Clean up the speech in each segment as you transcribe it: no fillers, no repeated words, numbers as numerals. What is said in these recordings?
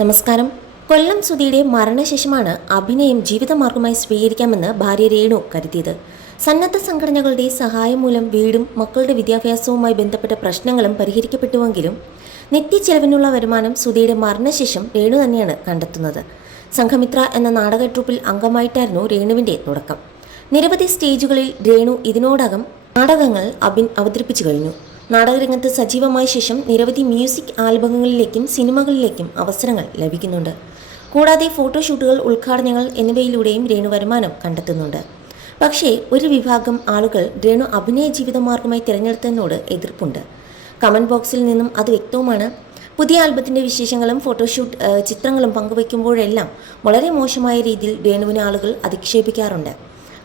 നമസ്കാരം. കൊല്ലം സുധിയുടെ മരണശേഷമാണ് അഭിനയം ജീവിതമാർഗമായി സ്വീകരിക്കാമെന്ന് ഭാര്യ രേണു കരുതിയത്. സന്നദ്ധ സംഘടനകളുടെ സഹായം മൂലം വീടും മക്കളുടെ വിദ്യാഭ്യാസവുമായി ബന്ധപ്പെട്ട പ്രശ്നങ്ങളും പരിഹരിക്കപ്പെട്ടുവെങ്കിലും നിത്യച്ചെലവിനുള്ള വരുമാനം സുധിയുടെ മരണശേഷം രേണു തന്നെയാണ് കണ്ടെത്തുന്നത്. സംഘമിത്ര എന്ന നാടക ട്രൂപ്പിൽ അംഗമായിട്ടായിരുന്നു രേണുവിൻ്റെ തുടക്കം. നിരവധി സ്റ്റേജുകളിൽ രേണു ഇതിനോടകം നാടകങ്ങൾ അവതരിപ്പിച്ചു കഴിഞ്ഞു. നാടകരംഗത്ത് സജീവമായ ശേഷം നിരവധി മ്യൂസിക് ആൽബങ്ങളിലേക്കും സിനിമകളിലേക്കും അവസരങ്ങൾ ലഭിക്കുന്നുണ്ട്. കൂടാതെ ഫോട്ടോഷൂട്ടുകൾ, ഉദ്ഘാടനങ്ങൾ എന്നിവയിലൂടെയും രേണു വരുമാനം കണ്ടെത്തുന്നുണ്ട്. പക്ഷേ ഒരു വിഭാഗം ആളുകൾ രേണു അഭിനയ ജീവിതമാർഗമായി തിരഞ്ഞെടുത്തതിനോട് എതിർപ്പുണ്ട്. കമൻറ്റ് ബോക്സിൽ നിന്നും അത് വ്യക്തവുമാണ്. പുതിയ ആൽബത്തിൻ്റെ വിശേഷങ്ങളും ഫോട്ടോഷൂട്ട് ചിത്രങ്ങളും പങ്കുവയ്ക്കുമ്പോഴെല്ലാം വളരെ മോശമായ രീതിയിൽ രേണുവിനെ ആളുകൾ അധിക്ഷേപിക്കാറുണ്ട്.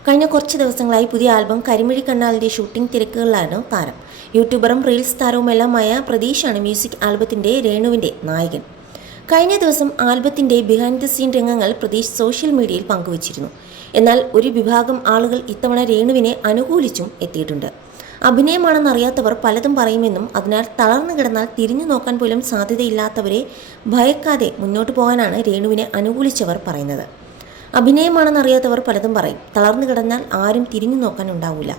കഴിഞ്ഞ കുറച്ച് ദിവസങ്ങളായി പുതിയ ആൽബം കരിമിഴി കണ്ണാലിൻ്റെ ഷൂട്ടിംഗ് തിരക്കുകളിലാണ് താരം. യൂട്യൂബറും റീൽസ് താരവുമെല്ലാമായ പ്രതീഷാണ് മ്യൂസിക് ആൽബത്തിൻ്റെ രേണുവിൻ്റെ നായകൻ. കഴിഞ്ഞ ദിവസം ആൽബത്തിൻ്റെ ബിഹൈൻഡ് ദ സീൻ രംഗങ്ങൾ പ്രതീഷ് സോഷ്യൽ മീഡിയയിൽ പങ്കുവച്ചിരുന്നു. എന്നാൽ ഒരു വിഭാഗം ആളുകൾ ഇത്തവണ രേണുവിനെ അനുകൂലിച്ചും എത്തിയിട്ടുണ്ട്. അഭിനയമാണെന്നറിയാത്തവർ പലതും പറയുമെന്നും അതിനാൽ തളർന്നു കിടന്നാൽ തിരിഞ്ഞു നോക്കാൻ പോലും സാധ്യതയില്ലാത്തവരെ ഭയക്കാതെ മുന്നോട്ട് പോകാനാണ് രേണുവിനെ അനുകൂലിച്ചവർ പറയുന്നത്. അഭിനയമാണെന്നറിയാത്തവർ പലതും പറയും. തളർന്നു കിടന്നാൽ ആരും തിരിഞ്ഞു നോക്കാൻ ഉണ്ടാവില്ല.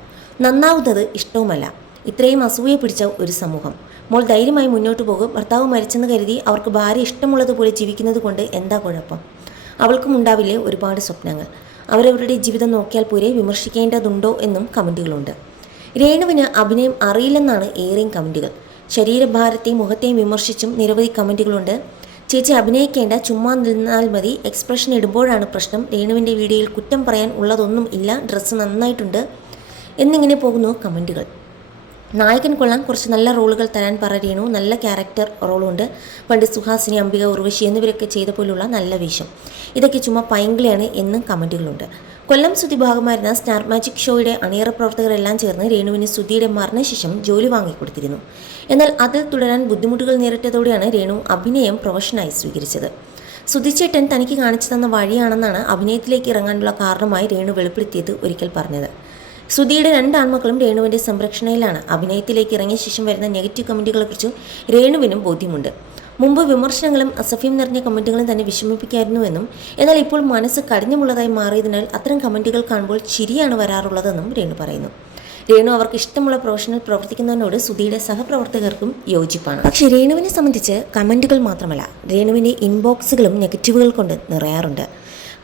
നന്നാവുന്നത് ഇഷ്ടവുമല്ല. ഇത്രയും അസൂയ പിടിച്ച ഒരു സമൂഹം. മോൾ ധൈര്യമായി മുന്നോട്ട് പോകും. ഭർത്താവ് മരിച്ചെന്ന് കരുതി അവർക്ക് ഭാര്യ ഇഷ്ടമുള്ളതുപോലെ ജീവിക്കുന്നത് കൊണ്ട് എന്താ കുഴപ്പം? അവൾക്കും ഉണ്ടാവില്ലേ ഒരുപാട് സ്വപ്നങ്ങൾ. അവരവരുടെ ജീവിതം നോക്കിയാൽ പോരെ, വിമർശിക്കേണ്ടതുണ്ടോ എന്നും കമൻറ്റുകളുണ്ട്. രേണുവിന് അഭിനയം അറിയില്ലെന്നാണ് ഏറെയും കമൻറ്റുകൾ. ശരീരഭാരത്തെയും മുഖത്തെയും വിമർശിച്ചും നിരവധി കമൻറ്റുകളുണ്ട്. ചേച്ചി അഭിനയിക്കേണ്ട, ചുമ്മാ നിന്നാൽ മതി, എക്സ്പ്രഷൻ ഇടുമ്പോഴാണ് പ്രശ്നം, രേണുവിൻ്റെ വീഡിയോയിൽ കുറ്റം പറയാൻ ഉള്ളതൊന്നും ഇല്ല, ഡ്രസ്സ് നന്നായിട്ടുണ്ട് എന്നിങ്ങനെ പോകുന്നു കമൻറ്റുകൾ. നായകൻ കൊള്ളാൻ, കുറച്ച് നല്ല റോളുകൾ തരാൻ പറ രേണു, നല്ല ക്യാരക്ടർ റോളുണ്ട്, പണ്ട് സുഹാസിനി, അംബിക, ഉർവശി എന്നിവരൊക്കെ ചെയ്ത പോലുള്ള നല്ല വേഷം, ഇതൊക്കെ ചുമ്മാ പൈങ്കിളിയാണ് എന്നും കമൻറ്റുകളുണ്ട്. കൊല്ലം സുധി ഭാഗമായിരുന്ന സ്റ്റാർ മാജിക് ഷോയുടെ അണിയറ പ്രവർത്തകരെല്ലാം ചേർന്ന് രേണുവിന് സുധിയുടെ മരണശേഷം ജോലി വാങ്ങിക്കൊടുത്തിരുന്നു. എന്നാൽ അതിൽ തുടരാൻ ബുദ്ധിമുട്ടുകൾ നേരിട്ടതോടെയാണ് രേണു അഭിനയം പ്രൊഫഷനായി സ്വീകരിച്ചത്. സുധിച്ചേട്ടൻ തനിക്ക് കാണിച്ചു തന്ന വഴിയാണെന്നാണ് അഭിനയത്തിലേക്ക് ഇറങ്ങാനുള്ള കാരണമായി രേണു വെളിപ്പെടുത്തിയത് ഒരിക്കൽ പറഞ്ഞത്. സുധിയുടെ 2 ആൺമക്കളും രേണുവിൻ്റെ സംരക്ഷണയിലാണ്. അഭിനയത്തിലേക്ക് ഇറങ്ങിയ ശേഷം വരുന്ന നെഗറ്റീവ് കമൻറ്റുകളെക്കുറിച്ച് രേണുവിനും ബോധ്യമുണ്ട്. മുമ്പ് വിമർശനങ്ങളും അസഭ്യം നിറഞ്ഞ കമൻറ്റുകളും തന്നെ വിഷമിപ്പിക്കായിരുന്നുവെന്നും എന്നാൽ ഇപ്പോൾ മനസ്സ് കഠിനമുള്ളതായി മാറിയതിനാൽ അത്തരം കമൻറ്റുകൾ കാണുമ്പോൾ ചിരിയാണ് വരാറുള്ളതെന്നും രേണു പറയുന്നു. രേണു അവർക്ക് ഇഷ്ടമുള്ള പ്രൊഫഷനിൽ പ്രവർത്തിക്കുന്നതിനോട് സുധിയുടെ സഹപ്രവർത്തകർക്കും യോജിപ്പാണ്. പക്ഷേ രേണുവിനെ സംബന്ധിച്ച് കമൻറ്റുകൾ മാത്രമല്ല, രേണുവിൻ്റെ ഇൻബോക്സുകളും നെഗറ്റീവുകൾ കൊണ്ട് നിറയാറുണ്ട്.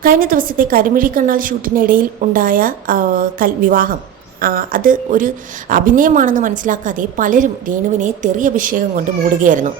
കഴിഞ്ഞ ദിവസത്തെ കരിമിഴി കണ്ണാൽ ഷൂട്ടിനിടയിൽ ഉണ്ടായ വിവാഹം അത് ഒരു അഭിനയമാണെന്ന് മനസ്സിലാക്കാതെ പലരും രേണുവിനെ തെറിയഭിഷേകം കൊണ്ട് മൂടുകയായിരുന്നു.